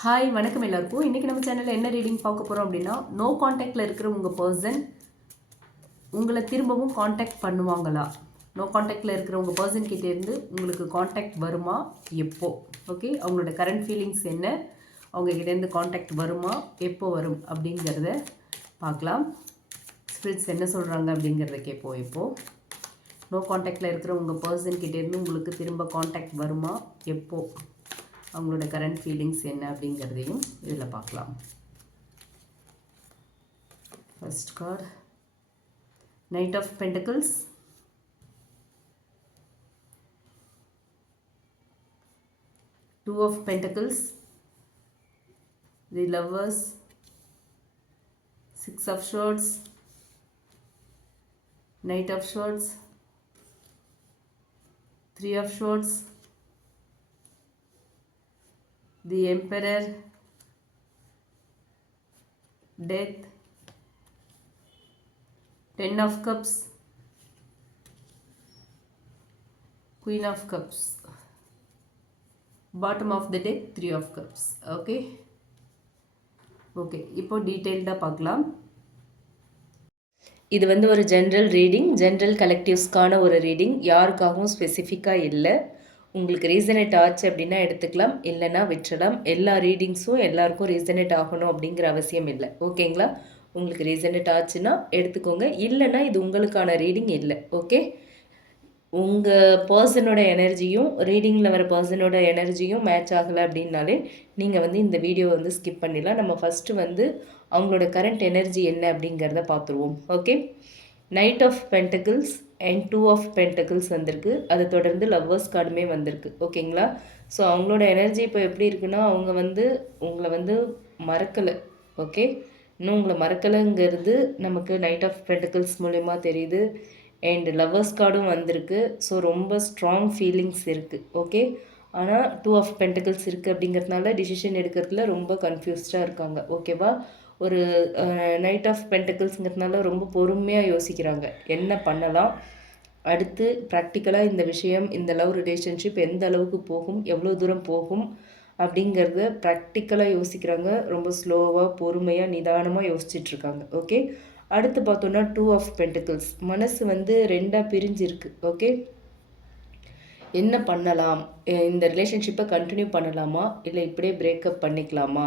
Hi வணக்கம் எல்லாருக்கும். இன்றைக்கி நம்ம சேனலில் என்ன ரீடிங் பார்க்க போகிறோம் அப்படின்னா நோ காண்டாக்டில் இருக்கிற உங்கள் பர்சன் உங்களை திரும்பவும் காண்டாக்ட் பண்ணுவாங்களா? நோ காண்டாக்டில் இருக்கிற உங்கள் பர்சன் கிட்டேருந்து உங்களுக்கு காண்டாக்ட் வருமா? எப்போ? ஓகே அவங்களோட கரண்ட் ஃபீலிங்ஸ் என்ன? அவங்க கிட்டேருந்து காண்டாக்ட் வருமா? எப்போ வரும்? அப்படிங்கிறத பார்க்கலாம். ஸ்பிரிட்ஸ் என்ன சொல்கிறாங்க அப்படிங்கிறத கேட்போம் இப்போது நோ காண்டாக்டில் இருக்கிற உங்கள் பர்சன் கிட்டேருந்து உங்களுக்கு திரும்ப காண்டாக்ட் வருமா? எப்போது அவங்களோட கரண்ட் ஃபீலிங்ஸ் என்ன அப்படிங்கிறதையும் இதில் பார்க்கலாம். First card knight of pentacles two of pentacles the lovers six of swords knight of swords three of swords the emperor death ten of cups queen of cups. Bottom of the deck three of cups. Okay? Okay இப்போ டீட்டெயில்டாக பார்க்கலாம். இது வந்து ஒரு general reading general கலெக்டிவ்ஸ்க்கான ஒரு reading யாருக்காகவும் ஸ்பெசிஃபிக்காக இல்லை. உங்களுக்கு ரீசனேட் ஆச்சு அப்படின்னா எடுத்துக்கலாம். இல்லைன்னா விட்டுடலாம் எல்லா ரீடிங்ஸும் எல்லாருக்கும் ரீசனேட் ஆகணும் அப்படிங்கிற அவசியம் இல்லை. ஓகேங்களா? உங்களுக்கு ரீசனேட் ஆச்சுன்னா எடுத்துக்கோங்க. இல்லைன்னா இது உங்களுக்கான ரீடிங் இல்லை. ஓகே? உங்கள் பர்சனோட எனர்ஜியும் ரீடிங்கில் வர பர்சனோட எனர்ஜியும் மேட்ச் ஆகலை அப்படின்னாலே நீங்கள் வந்து இந்த வீடியோ வந்து ஸ்கிப் பண்ணிடலாம். நம்ம ஃபஸ்ட்டு வந்து அவங்களோட கரண்ட் எனர்ஜி என்ன அப்படிங்கிறத பார்த்துருவோம். Okay? Knight of pentacles and two of pentacles வந்திருக்கு. அதை தொடர்ந்து லவ்வர்ஸ் கார்டுமே வந்திருக்கு. ஓகேங்களா ஸோ அவங்களோட எனர்ஜி இப்போ எப்படி இருக்குன்னா அவங்க வந்து உங்களை வந்து மறக்கலை. ஓகே இன்னும் உங்களை மறக்கலைங்கிறது நமக்கு நைட் ஆஃப் பென்டக்கிள்ஸ் மூலயமா தெரியுது. அண்ட் லவ்வர்ஸ் கார்டும் வந்திருக்கு. ஸோ ரொம்ப ஸ்ட்ராங் ஃபீலிங்ஸ் இருக்குது ஓகே ஆனால் டூ ஆஃப் பென்டக்கிள்ஸ் இருக்குது அப்படிங்கிறதுனால டிசிஷன் எடுக்கிறதுல ரொம்ப கன்ஃபியூஸ்டாக இருக்காங்க. ஓகேவா ஒரு நைட் ஆஃப் பென்டக்கிள்ஸுங்கிறதுனால ரொம்ப பொறுமையாக யோசிக்கிறாங்க. என்ன பண்ணலாம்? அடுத்து ப்ராக்டிக்கலாக இந்த விஷயம் இந்த லவ் ரிலேஷன்ஷிப் எந்த அளவுக்கு போகும்? எவ்வளோ தூரம் போகும்? அப்படிங்கிறத ப்ராக்டிக்கலாக யோசிக்கிறாங்க. ரொம்ப ஸ்லோவாக பொறுமையாக நிதானமாக யோசிச்சிட்ருக்காங்க. ஓகே அடுத்து பார்த்தோன்னா டூ ஆஃப் பென்டக்கிள்ஸ் மனசு வந்து ரெண்டாக பிரிஞ்சிருக்கு. ஓகே என்ன பண்ணலாம்? இந்த ரிலேஷன்ஷிப்பை கண்டினியூ பண்ணலாமா? இல்லை இப்படியே பிரேக்கப் பண்ணிக்கலாமா?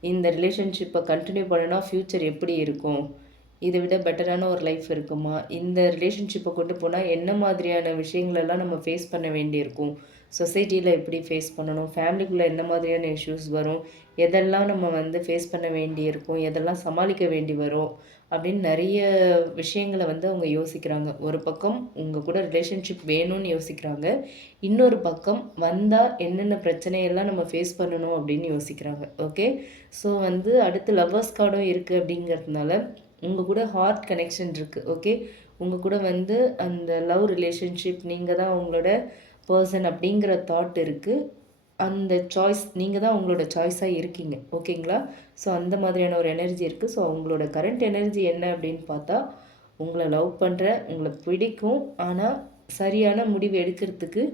இந்த ரிலேஷன்ஷிப்பை கண்டினியூ பண்ணினா ஃப்யூச்சர் எப்படி இருக்கும்? இதை விட பெட்டரான ஒரு லைஃப் இருக்குமா? இந்த ரிலேஷன்ஷிப்பை கொண்டு போனால் என்ன மாதிரியான விஷயங்களெல்லாம் நம்ம ஃபேஸ் பண்ண வேண்டியிருக்கும்? சொசைட்டியில் எப்படி ஃபேஸ் பண்ணணும்? ஃபேமிலிக்குள்ளே என்ன மாதிரியான இஷ்யூஸ் வரும்? எதெல்லாம் நம்ம வந்து ஃபேஸ் பண்ண வேண்டியிருக்கும்? எதெல்லாம் சமாளிக்க வேண்டி வரும்? அப்படின்னு நிறைய விஷயங்களை வந்து அவங்க யோசிக்கிறாங்க. ஒரு பக்கம் உங்கள் கூட ரிலேஷன்ஷிப் வேணும்னு யோசிக்கிறாங்க. இன்னொரு பக்கம் வந்தால் என்னென்ன பிரச்சனையெல்லாம் நம்ம ஃபேஸ் பண்ணணும் அப்படின்னு யோசிக்கிறாங்க. ஓகே ஸோ வந்து அடுத்து லவ்வர்ஸ் கார்டும் இருக்குது அப்படிங்கிறதுனால உங்கள் கூட ஹார்ட் கனெக்ஷன் இருக்குது ஓகே உங்கள் கூட வந்து அந்த லவ் ரிலேஷன்ஷிப் நீங்கள் தான் உங்களோட பர்சன் அப்படிங்கிற தாட் இருக்குது அந்த சாய்ஸ் நீங்கள் தான் உங்களோட சாய்ஸாக இருக்கீங்க. ஓகேங்களா ஸோ அந்த மாதிரியான ஒரு எனர்ஜி இருக்குது ஸோ அவங்களோட கரண்ட் எனர்ஜி என்ன அப்படின்னு பார்த்தா உங்களை லவ் பண்ணுற உங்களை பிடிக்கும். ஆனால் சரியான முடிவு எடுக்கிறதுக்கு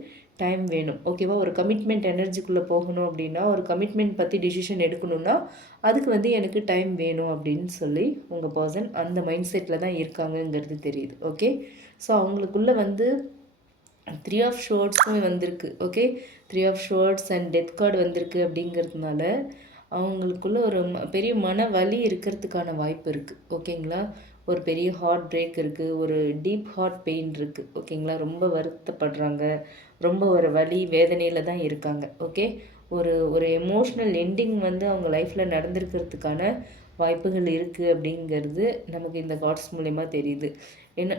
டைம் வேணும். ஓகேவா ஒரு கமிட்மெண்ட் எனர்ஜிக்குள்ளே போகணும் அப்படின்னா ஒரு கமிட்மெண்ட் பற்றி டிசிஷன் எடுக்கணும்னா அதுக்கு வந்து எனக்கு டைம் வேணும் அப்படின்னு சொல்லி உங்கள் பர்சன் அந்த மைண்ட் செட்டில் தான் இருக்காங்கங்கிறது தெரியுது. ஓகே ஸோ அவங்களுக்குள்ளே வந்து த்ரீ ஆஃப் ஷோர்ட்ஸும் வந்திருக்கு okay three of swords and death card வந்திருக்கு அப்படிங்கிறதுனால அவங்களுக்குள்ள ஒரு பெரிய மன வலி இருக்கிறதுக்கான வாய்ப்பு இருக்குது ஓகேங்களா? ஒரு பெரிய ஹார்ட் பிரேக் இருக்குது ஒரு டீப் ஹார்ட் பெயின் இருக்குது ஓகேங்களா? ரொம்ப வருத்தப்படுறாங்க ரொம்ப ஒரு வலி வேதனையில் தான் இருக்காங்க ஓகே ஒரு ஒரு எமோஷ்னல் எண்டிங் வந்து அவங்க லைஃப்பில் நடந்திருக்கிறதுக்கான வாய்ப்புகள் இருக்குது அப்படிங்கிறது நமக்கு இந்த கார்ட்ஸ் மூலயமா தெரியுது. ஏன்னா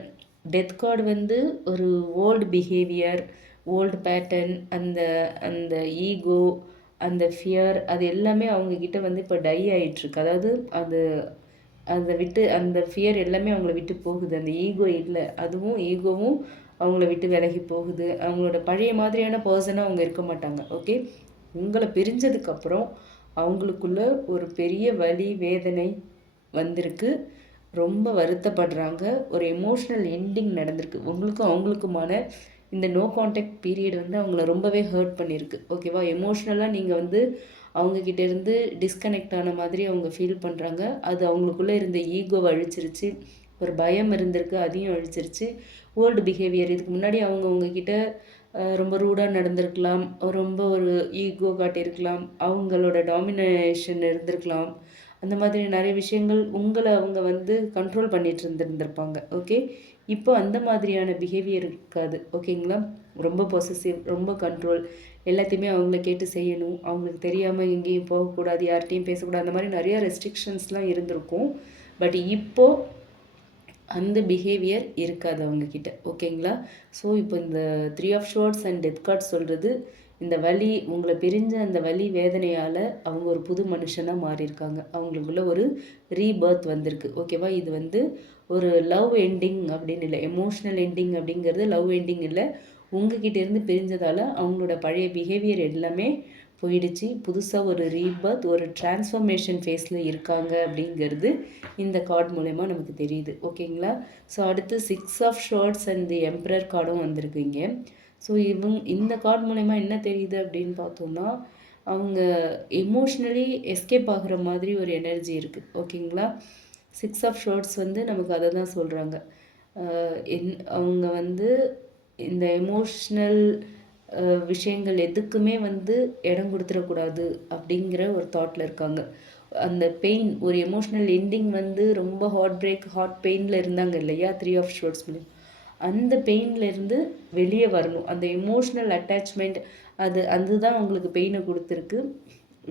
டெத் கார்டு வந்து ஒரு ஓல்டு பிஹேவியர் ஓல்டு பேட்டர்ன் அந்த அந்த ஈகோ அந்த ஃபியர் அது எல்லாமே அவங்கக்கிட்ட வந்து இப்போ டை ஆகிட்டுருக்கு அதாவது அது அதை விட்டு அந்த ஃபியர் எல்லாமே அவங்கள விட்டு போகுது. அந்த ஈகோ இல்லை அதுவும் ஈகோவும் அவங்கள விட்டு விலகி போகுது. அவங்களோட பழைய மாதிரியான பர்சனாக அவங்க இருக்க மாட்டாங்க. ஓகே உங்களை பிரிஞ்சதுக்கப்புறம் அவங்களுக்குள்ள ஒரு பெரிய வலி வேதனை வந்திருக்கு. ரொம்ப வருத்தப்படுறாங்க. ஒரு எமோஷ்னல் எண்டிங் நடந்திருக்கு. உங்களுக்கும் அவங்களுக்குமான இந்த நோ காண்டாக்ட் பீரியட் வந்து அவங்கள ரொம்பவே ஹர்ட் பண்ணியிருக்கு. ஓகேவா எமோஷ்னலாக நீங்கள் வந்து அவங்கக்கிட்டேருந்து டிஸ்கனெக்ட் ஆன மாதிரி அவங்க ஃபீல் பண்ணுறாங்க அது அவங்களுக்குள்ளே இருந்த ஈகோவை அழிச்சிருச்சு. ஒரு பயம் இருந்திருக்கு. அதையும் அழிச்சிருச்சு. ஓல்டு பிஹேவியர் இதுக்கு முன்னாடி அவங்க உங்ககிட்ட ரொம்ப ரூடாக நடந்திருக்கலாம். ரொம்ப ஒரு ஈகோ காட்டியிருக்கலாம். அவங்களோட டாமினேஷன் இருந்திருக்கலாம். அந்த மாதிரி நிறைய விஷயங்கள் உங்களை அவங்க வந்து கண்ட்ரோல் பண்ணிட்டு இருந்திருந்திருப்பாங்க. ஓகே இப்போ அந்த மாதிரியான பிஹேவியர் இருக்காது. ஓகேங்களா ரொம்ப பொசசிவ் ரொம்ப கண்ட்ரோல் எல்லாத்தையுமே அவங்கள கேட்டு செய்யணும். அவங்களுக்கு தெரியாமல் எங்கேயும் போகக்கூடாது யார்கிட்டையும் பேசக்கூடாது. அந்த மாதிரி நிறைய ரெஸ்ட்ரிக்ஷன்ஸ்லாம் இருந்திருக்கும். பட் இப்போது அந்த பிஹேவியர் இருக்காது அவங்கக்கிட்ட ஓகேங்களா ஸோ இப்போ இந்த three of swords and death card சொல்கிறது இந்த வலி உங்களை பிரிஞ்ச அந்த வலி வேதனையால் அவங்க ஒரு புது மனுஷனாக மாறியிருக்காங்க. அவங்களுக்குள்ள ஒரு ரீபர்த் வந்திருக்கு. ஓகேவா இது வந்து ஒரு லவ் எண்டிங் அப்படின்னு இல்லை. எமோஷ்னல் எண்டிங் அப்படிங்கிறது லவ் எண்டிங் இல்லை. உங்ககிட்டேருந்து பிரிஞ்சதால் அவங்களோட பழைய பிஹேவியர் எல்லாமே போயிடுச்சு. புதுசாக ஒரு ரீபர்த் ஒரு டிரான்ஸ்ஃபர்மேஷன் ஃபேஸில் இருக்காங்க அப்படிங்கிறது இந்த கார்டு மூலயமா நமக்கு தெரியுது. ஓகேங்களா ஸோ அடுத்து six of swords and the emperor கார்டும் வந்திருக்கு இங்கே. ஸோ இவங்க இந்த கார்டு மூலயமா என்ன தெரியுது அப்படின்னு பார்த்தோம்னா அவங்க எமோஷ்னலி எஸ்கேப் ஆகுற மாதிரி ஒரு எனர்ஜி இருக்குது ஓகேங்களா சிக்ஸ் ஆஃப் ஷார்ட்ஸ் வந்து நமக்கு அதை தான் சொல்கிறாங்க என் அவங்க வந்து இந்த எமோஷ்னல் விஷயங்கள் எதுக்குமே வந்து இடம் கொடுத்துடக்கூடாது அப்படிங்கிற ஒரு தாட்டில் இருக்காங்க. அந்த பெயின் ஒரு எமோஷ்னல் எண்டிங் வந்து ரொம்ப ஹார்ட் பிரேக் ஹார்ட் பெயினில் இருந்தாங்க இல்லையா? த்ரீ ஆஃப் ஷோர்ட்ஸ் மூலியம். அந்த பெயின்லேருந்து வெளியே வரணும். அந்த எமோஷ்னல் அட்டாச்மெண்ட் அது அதுதான் அவங்களுக்கு பெயினை கொடுத்துருக்கு.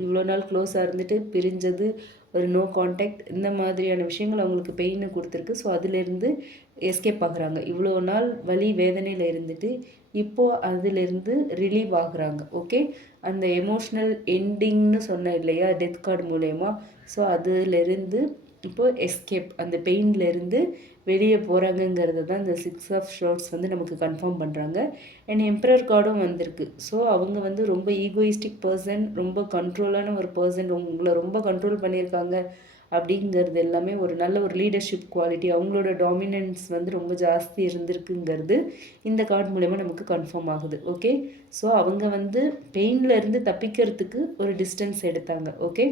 இவ்வளோ நாள் க்ளோஸாக இருந்துட்டு பிரிஞ்சது ஒரு நோ காண்டாக்ட் இந்த மாதிரியான விஷயங்கள் அவங்களுக்கு பெயினை கொடுத்துருக்கு. ஸோ அதுலேருந்து எஸ்கேப் ஆகுறாங்க. இவ்வளோ நாள் வலி வேதனையில் இருந்துட்டு இப்போது அதுலேருந்து ரிலீவ் ஆகுறாங்க. ஓகே அந்த எமோஷ்னல் எண்டிங்னு சொன்னேன் இல்லையா? டெத் கார்டு மூலயமா. ஸோ அதுலேருந்து இப்போது எஸ்கேப் அந்த பெயின்லேருந்து வெளியே போகிறாங்கங்கிறது தான் இந்த சிக்ஸ் ஆஃப் ஷார்ட்ஸ் வந்து நமக்கு கன்ஃபார்ம் பண்ணுறாங்க அண்ட் எம்ப்ரர் கார்டும் வந்திருக்கு. ஸோ அவங்க வந்து ரொம்ப ஈகோயிஸ்டிக் பர்சன் ரொம்ப கண்ட்ரோலான ஒரு பர்சன் உங்களை ரொம்ப கண்ட்ரோல் பண்ணியிருக்காங்க அப்படிங்கிறது எல்லாமே ஒரு நல்ல ஒரு லீடர்ஷிப் குவாலிட்டி அவங்களோட டாமினன்ஸ் வந்து ரொம்ப ஜாஸ்தி இருந்திருக்குங்கிறது இந்த கார்டு மூலயமா நமக்கு கன்ஃபார்ம் ஆகுது. ஓகே ஸோ அவங்க வந்து பெயினில் இருந்து தப்பிக்கிறதுக்கு ஒரு டிஸ்டன்ஸ் எடுத்தாங்க. ஓகே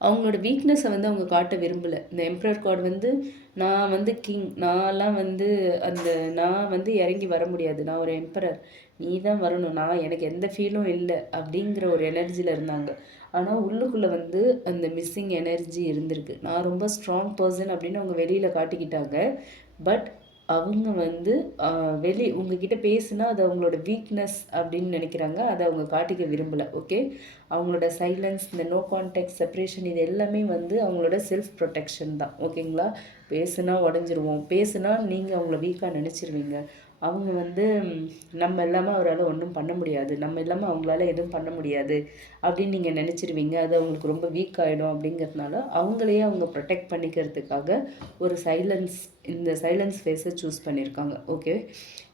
அவங்களோட வீக்னஸை வந்து அவங்க காட்ட விரும்பலை. இந்த எம்ப்ரர் கார்டு வந்து நான் வந்து கிங் நான்லாம் வந்து அந்த நான் வந்து இறங்கி வர முடியாது. நான் ஒரு எம்பரர் நீ தான் வரணும். நான் எனக்கு எந்த ஃபீலும் இல்லை அப்படிங்கிற ஒரு எனர்ஜியில் இருந்தாங்க. ஆனால் உள்ளுக்குள்ளே வந்து அந்த மிஸ்ஸிங் எனர்ஜி இருந்திருக்கு. நான் ரொம்ப ஸ்ட்ராங் பர்சன் அப்படின்னு அவங்க வெளியில் காட்டிக்கிட்டாங்க. பட் அவங்க வந்து வெளி உங்ககிட்ட பேசுனா அது அவங்களோட வீக்னஸ் அப்படின்னு நினைக்கிறாங்க. அதை அவங்க காட்டிக்க விரும்பலை ஓகே அவங்களோட சைலன்ஸ் இந்த நோ கான்டாக்ட் செப்பரேஷன் இது எல்லாமே வந்து அவங்களோட செல்ஃப் ப்ரொடெக்ஷன் தான் ஓகேங்களா பேசுனா உடஞ்சிருவோம். பேசுனா நீங்கள் அவங்கள வீக்காக நினச்சிருவீங்க. அவங்க வந்து நம்ம இல்லாமல் அவரால் ஒன்றும் பண்ண முடியாது. நம்ம இல்லாமல் அவங்களால எதுவும் பண்ண முடியாது. அப்படின்னு நீங்கள் நினச்சிருவீங்க. அது அவங்களுக்கு ரொம்ப வீக் ஆகிடும் அப்படிங்கிறதுனால அவங்களையே அவங்க ப்ரொடெக்ட் பண்ணிக்கிறதுக்காக ஒரு சைலன்ஸ் இந்த சைலன்ஸ் ஃபேஸை சூஸ் பண்ணியிருக்காங்க ஓகே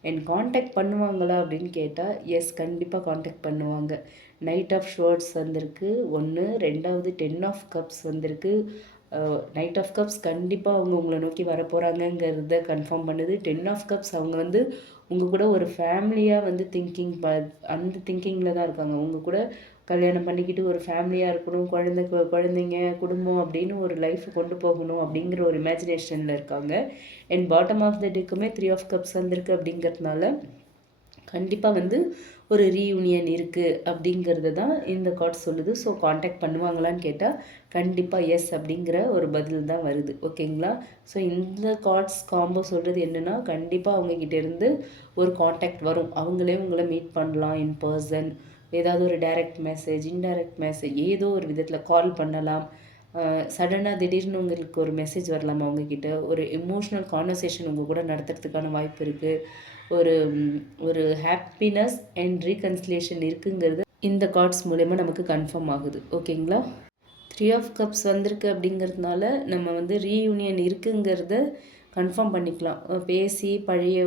என் காண்டாக்ட் பண்ணுவாங்களா அப்படின்னு கேட்டால் எஸ் கண்டிப்பாக காண்டாக்ட் பண்ணுவாங்க. நைட் ஆஃப் ஷோர்ட்ஸ் வந்திருக்கு. ஒன்று ரெண்டாவது டென் ஆஃப் கப்ஸ் வந்திருக்கு. நைட் ஆஃப் கப்ஸ் கண்டிப்பாக அவங்க உங்களை நோக்கி வர போகிறாங்கங்கிறத கன்ஃபார்ம் பண்ணுது. டென் ஆஃப் கப்ஸ் அவங்க வந்து உங்கள் கூட ஒரு ஃபேமிலியாக வந்து திங்கிங் ப அந்த திங்கிங்கில் தான் இருக்காங்க. உங்கள் கூட கல்யாணம் பண்ணிக்கிட்டு ஒரு ஃபேமிலியாக இருக்கணும் குழந்தை குழந்தைங்க குடும்பம் அப்படின்னு ஒரு லைஃப் கொண்டு போகணும் அப்படிங்கிற ஒரு இமேஜினேஷனில் இருக்காங்க. அண்ட் பாட்டம் ஆஃப் த டேக்குமே த்ரீ ஆஃப் கப்ஸ் வந்திருக்கு அப்படிங்கிறதுனால கண்டிப்பாக வந்து ஒரு ரீயூனியன் இருக்குது அப்படிங்கிறது தான் இந்த கார்டு சொல்லுது. ஸோ காண்டாக்ட் பண்ணுவாங்களான்னு கேட்டால் கண்டிப்பாக எஸ் அப்படிங்கிற ஒரு பதில் தான் வருது. ஓகேங்களா ஸோ இந்த கார்ட்ஸ் காம்போ சொல்கிறது என்னென்னா கண்டிப்பாக அவங்கக்கிட்டேருந்து ஒரு காண்டாக்ட் வரும். அவங்களே உங்களை மீட் பண்ணலாம் இன் பர்சன் ஏதாவது ஒரு டைரக்ட் மெசேஜ் இன்டைரக்ட் மெசேஜ் ஏதோ ஒரு விதத்தில் கால் பண்ணலாம். சடனாக திடீர்னு உங்களுக்கு ஒரு மெசேஜ் வரலாம் அவங்கக்கிட்ட ஒரு எமோஷ்னல் கான்வர்சேஷன் உங்கள் கூட நடத்துறதுக்கான வாய்ப்பு இருக்குது ஒரு ஒரு ஹாப்பினஸ் அண்ட் ரீகன்சிலேஷன் இருக்குங்கிறது இந்த கார்ட்ஸ் மூலயமா நமக்கு கன்ஃபார்ம் ஆகுது. ஓகேங்களா த்ரீ ஆஃப் கப்ஸ் வந்திருக்கு அப்படிங்கிறதுனால நம்ம வந்து ரீயூனியன் இருக்குங்கிறத கன்ஃபார்ம் பண்ணிக்கலாம். பேசி பழைய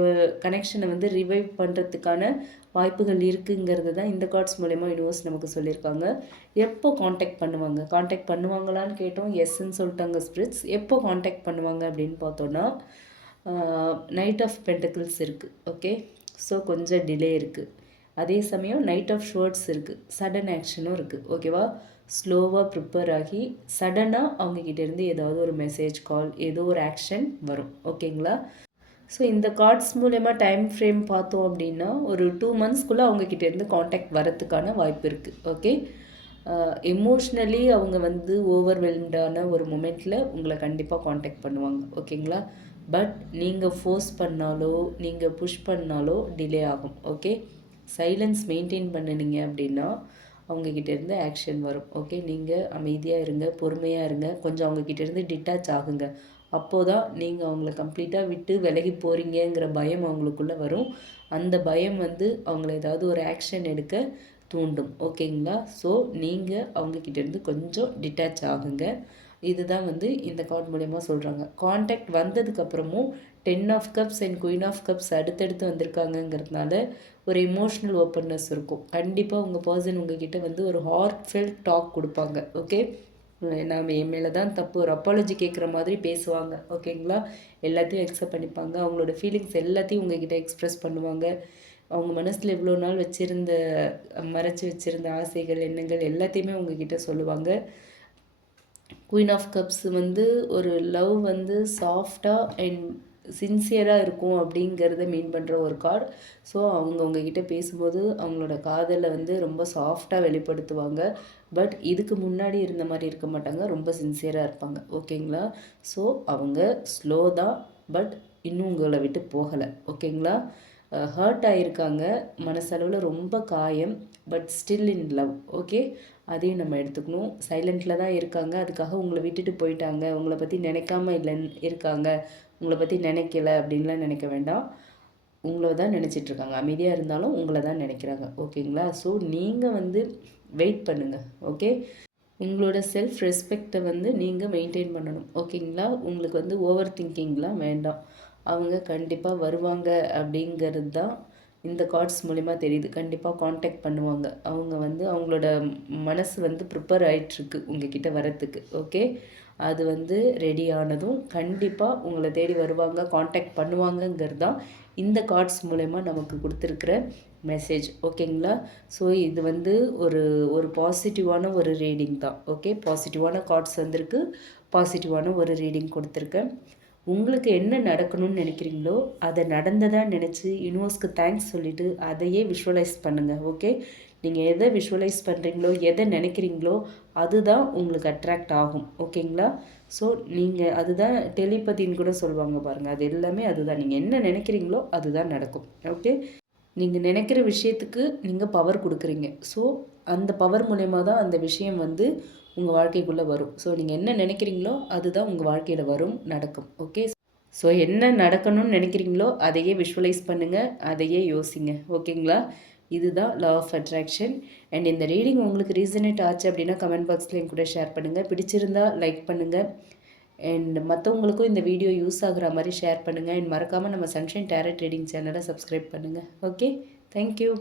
கனெக்ஷனை வந்து ரிவைவ் பண்ணுறதுக்கான வாய்ப்புகள் இருக்குங்கிறது தான் இந்த கார்ட்ஸ் மூலயமா யூனிவர்ஸ் நமக்கு சொல்லியிருக்காங்க. எப்போ காண்டாக்ட் பண்ணுவாங்க? காண்டாக்ட் பண்ணுவாங்களான்னு கேட்டோம். எஸ்ன்னு சொல்லிட்டாங்க ஸ்பிரிட்ஸ் எப்போ காண்டாக்ட் பண்ணுவாங்க அப்படின்னு பார்த்தோன்னா நைட் ஆஃப் பென்டக்கிள்ஸ் இருக்குது ஓகே ஸோ கொஞ்சம் டிலே இருக்குது அதே சமயம் நைட் ஆஃப் ஷோர்ட்ஸ் இருக்குது சடன் ஆக்ஷனும் இருக்குது ஓகேவா ஸ்லோவாக ப்ரிப்பேர் ஆகி சடனாக அவங்கக்கிட்டேருந்து ஏதாவது ஒரு மெசேஜ் கால் ஏதோ ஒரு ஆக்ஷன் வரும் ஓகேங்களா ஸோ இந்த கார்ட்ஸ் மூலயமா டைம் ஃப்ரேம் பார்த்தோம் அப்படின்னா ஒரு டூ மந்த்ஸ்க்குள்ளே அவங்கக்கிட்டேருந்து காண்டாக்ட் வரத்துக்கான வாய்ப்பு இருக்குது ஓகே எமோஷ்னலி அவங்க வந்து ஓவர்வெல்ம்டான ஒரு மொமெண்ட்டில் உங்களை கண்டிப்பாக காண்டாக்ட் பண்ணுவாங்க ஓகேங்களா பட் நீங்கள் ஃபோர்ஸ் பண்ணாலோ நீங்கள் புஷ் பண்ணாலோ டிலே ஆகும் ஓகே சைலன்ஸ் மெயின்டைன் பண்ணினீங்க அப்படின்னா அவங்கக்கிட்டேருந்து ஆக்ஷன் வரும் ஓகே நீங்கள் அமைதியாக இருங்க பொறுமையாக இருங்க கொஞ்சம் அவங்கக்கிட்டேருந்து டிட்டாச் ஆகுங்க. அப்போது தான் நீங்கள் அவங்கள கம்ப்ளீட்டாக விட்டு விலகி போகிறீங்கிற பயம் அவங்களுக்குள்ளே வரும். அந்த பயம் வந்து அவங்கள ஏதாவது ஒரு ஆக்ஷன் எடுக்க தூண்டும் ஓகேங்களா ஸோ நீங்கள் அவங்கக்கிட்டேருந்து கொஞ்சம் டிட்டாச் ஆகுங்க. இதுதான் வந்து இந்த கார்டு மூலயமா சொல்கிறாங்க contact வந்ததுக்கப்புறமும் ten of cups and queen of cups அடுத்தடுத்து வந்திருக்காங்கங்கிறதுனால ஒரு எமோஷ்னல் ஓப்பன்னஸ் இருக்கும். கண்டிப்பாக உங்கள் பர்சன் உங்ககிட்ட வந்து ஒரு ஹார்ட் ஃபெல் டாக் கொடுப்பாங்க. ஓகே நாம் என் மேலே தான் தப்பு ஒரு அப்பாலஜி கேட்குற மாதிரி பேசுவாங்க. ஓகேங்களா எல்லாத்தையும் அக்செப்ட் பண்ணிப்பாங்க. அவங்களோட ஃபீலிங்ஸ் எல்லாத்தையும் உங்ககிட்ட எக்ஸ்ப்ரெஸ் பண்ணுவாங்க. அவங்க மனசில் இவ்வளோ நாள் வச்சுருந்த மறைச்சி வச்சுருந்த ஆசைகள் எண்ணங்கள் எல்லாத்தையுமே உங்ககிட்ட சொல்லுவாங்க. குயின் ஆஃப் கப்ஸ் வந்து ஒரு லவ் வந்து சாஃப்டாக அண்ட் சின்சியராக இருக்கும் அப்படிங்கிறத மீன் பண்ணுற ஒரு கார்டு ஸோ அவங்க உங்ககிட்ட பேசும்போது அவங்களோட காதலை வந்து ரொம்ப சாஃப்டாக வெளிப்படுத்துவாங்க. பட் இதுக்கு முன்னாடி இருந்த மாதிரி இருக்க மாட்டாங்க. ரொம்ப சின்சியராக இருப்பாங்க. ஓகேங்களா? ஸோ அவங்க ஸ்லோ தான். பட் இன்னும் உங்களை விட்டு போகலை. ஓகேங்களா? ஹர்ட் ஆகியிருக்காங்க மனசளவில் ரொம்ப காயம். But still in love okay அதையும் நம்ம எடுத்துக்கணும். சைலண்டில் தான் இருக்காங்க. அதுக்காக உங்களை விட்டுட்டு போயிட்டாங்க. உங்களை பற்றி நினைக்காம இல்லைன்னு இருக்காங்க. உங்களை பற்றி நினைக்கல அப்படின்லாம் நினைக்க வேண்டாம். உங்களை தான் நினச்சிட்ருக்காங்க அமைதியாக இருந்தாலும் உங்களை தான் நினைக்கிறாங்க. ஓகேங்களா ஸோ நீங்கள் வந்து வெயிட் பண்ணுங்கள் ஓகே உங்களோட செல்ஃப் ரெஸ்பெக்டை வந்து நீங்கள் மெயின்டைன் பண்ணணும். ஓகேங்களா உங்களுக்கு வந்து ஓவர் திங்கிங்லாம் வேண்டாம். அவங்க கண்டிப்பாக வருவாங்க அப்படிங்கிறது தான் இந்த கார்ட்ஸ் மூலிமா தெரியுது. கண்டிப்பாக காண்டாக்ட் பண்ணுவாங்க. அவங்க வந்து அவங்களோட மனசு வந்து ப்ரிப்பேர் ஆகிட்டுருக்கு உங்ககிட்ட வரத்துக்கு ஓகே அது வந்து ரெடி ஆனதும் கண்டிப்பாக உங்களை தேடி வருவாங்க காண்டாக்ட் பண்ணுவாங்கங்கிறது தான் இந்த கார்ட்ஸ் மூலயமா நமக்கு கொடுத்துருக்குற மெசேஜ் ஓகேங்களா ஸோ இது வந்து ஒரு ஒரு பாசிட்டிவான ஒரு ரீடிங் தான். ஓகே பாசிட்டிவான கார்ட்ஸ் வந்திருக்கு. பாசிட்டிவான ஒரு ரீடிங் கொடுத்துருக்கேன். உங்களுக்கு என்ன நடக்கணும்னு நினைக்கிறீங்களோ அதை நடந்ததாக நினச்சி யூனிவர்ஸ்க்கு தேங்க்ஸ் சொல்லிவிட்டு அதையே விஷுவலைஸ் பண்ணுங்கள் ஓகே நீங்கள் எதை விஷுவலைஸ் பண்ணுறீங்களோ எதை நினைக்கிறீங்களோ அதுதான் உங்களுக்கு அட்ராக்ட் ஆகும் ஓகேங்களா? ஸோ நீங்கள் அதுதான் டெலிபதின்னு கூட சொல்லுவாங்க பாருங்கள் அது எல்லாமே அதுதான். நீங்கள் என்ன நினைக்கிறீங்களோ அதுதான் நடக்கும் ஓகே நீங்கள் நினைக்கிற விஷயத்துக்கு நீங்கள் பவர் கொடுக்குறீங்க. ஸோ அந்த பவர் மூலயமா தான் அந்த விஷயம் வந்து உங்கள் வாழ்க்கைக்குள்ளே வரும். ஸோ நீங்கள் என்ன நினைக்கிறீங்களோ அதுதான் உங்கள் வாழ்க்கையில் வரும் நடக்கும். ஓகே ஸோ என்ன நடக்கணும்னு நினைக்கிறீங்களோ அதையே விஷுவலைஸ் பண்ணுங்கள் அதையே யோசிங்க. ஓகேங்களா இதுதான் லா ஆஃப் அட்ராக்ஷன் அண்ட் இந்த ரீடிங் உங்களுக்கு ரீசனேட் ஆச்சு அப்படின்னா கமெண்ட் பாக்ஸில் என் கூட ஷேர் பண்ணுங்கள் பிடிச்சிருந்தா லைக் பண்ணுங்கள் அண்ட் மற்றவங்களுக்கும் இந்த வீடியோ யூஸ் ஆகுற மாதிரி ஷேர் பண்ணுங்கள் அண்ட் மறக்காமல் நம்ம சன்ஷைன் டேரட் ரீடிங் சேனலை சப்ஸ்கிரைப் பண்ணுங்கள் ஓகே தேங்க்யூ